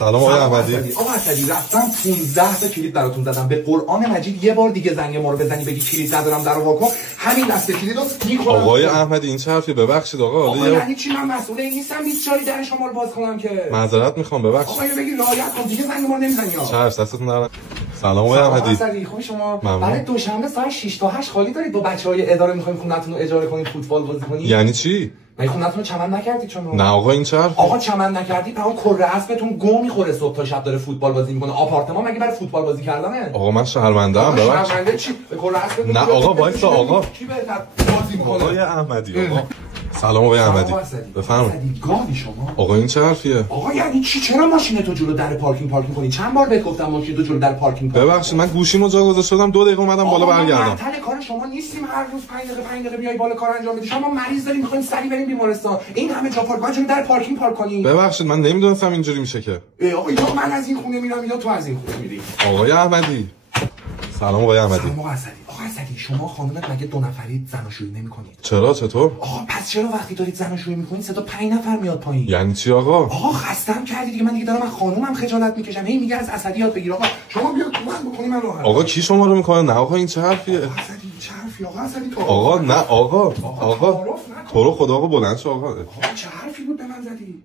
سلام آقای احمدی. آقا اسدی رفتم 15 تا کلید براتون زدم. به قرآن مجید یه بار دیگه زنگ ما رو بزنی بگی کلید ندارم در واکن، همین دسته کلید رو میخورم. آقای احمدی این چه حرفی؟ ببخشید آقا یعنی چی؟ من مسئول این نیستم 20 جاری در شما رو باز کنم که. معذرت میخوام ببخشید. آقا بگی رعایت کن دیگه، زنگ ما رو نمیزنی. چشم دستتون در. سلام آقای احمدی. اسدی خوبی شما؟ برای دوشنبه ساعت 6 تا 8 خالی دارید؟ با بچهای اداره میخوایم خونه‌تون رو اجاره کنید فوتبال بازی کنید. یعنی چی؟ مگه خونه‌تون رو چمن نکردید شما؟ نه آقا این چه حرفی؟ آقا چمن نکردید، اون کره اسبتون گو میخوره صبح تا شب داره فوتبال بازی میکنه. آپارتمان مگه برای فوتبال بازی کردنه؟ آقا من شهروندم ببخشید. شهرونده چی؟ به کره اسبتون نه آقا وایسا آقا. کی بازی میکنه؟ آقای احمدی آقا. سلام آقای احمدی. بفرمایید. گاوی شما؟ آقا این چه حرفیه؟ آقا یعنی چی؟ چرا ماشین تو جلو در پارکینگ کنی؟ چند بار بهت گفتم ماشین تو جلو در پارکینگ. ببخشید من گوشیمو جا گذاشته بودم 2 دقیقه اومدم بالا برگردم. معطل کار شما نیستیم هر روز 5 دقیقه بیای بالا کار انجام بدی. شما مریض داریم میخوایم سری بریم بیمارستان، این همه جا پارک جلو در پارکینگ پارک کنی. ببخشید من نمیدونستم اینجوری میشه که. آقا یا من از این خونه میرم یا تو از این خونه میری. آقای احمدی. سلام آقای احمدی. سلام آقا اسدی. آقا اسدی شما خانومت مگه 2 نفرید زناشویی نمی‌کنید؟ چرا چطور؟ آقا پس چرا وقتی دارید زناشویی می‌کنید صدا 5 نفر میاد پایین؟ یعنی چی آقا؟ آقا خستم کردی دیگه، من دیگه دارم از خانومم خجالت میکشم، هی میگه از اسدی یاد بگیر. آقا شما بیا من بکنی من راحت. آقا کی شما رو میکنه؟ نه آقا این چه حرفیه؟ اسدی چه حرفی آقا اسدی تو؟ آقا نه آقا تو رو خدا آقا بلند شو آقا. چه حرفی بود به من زدی؟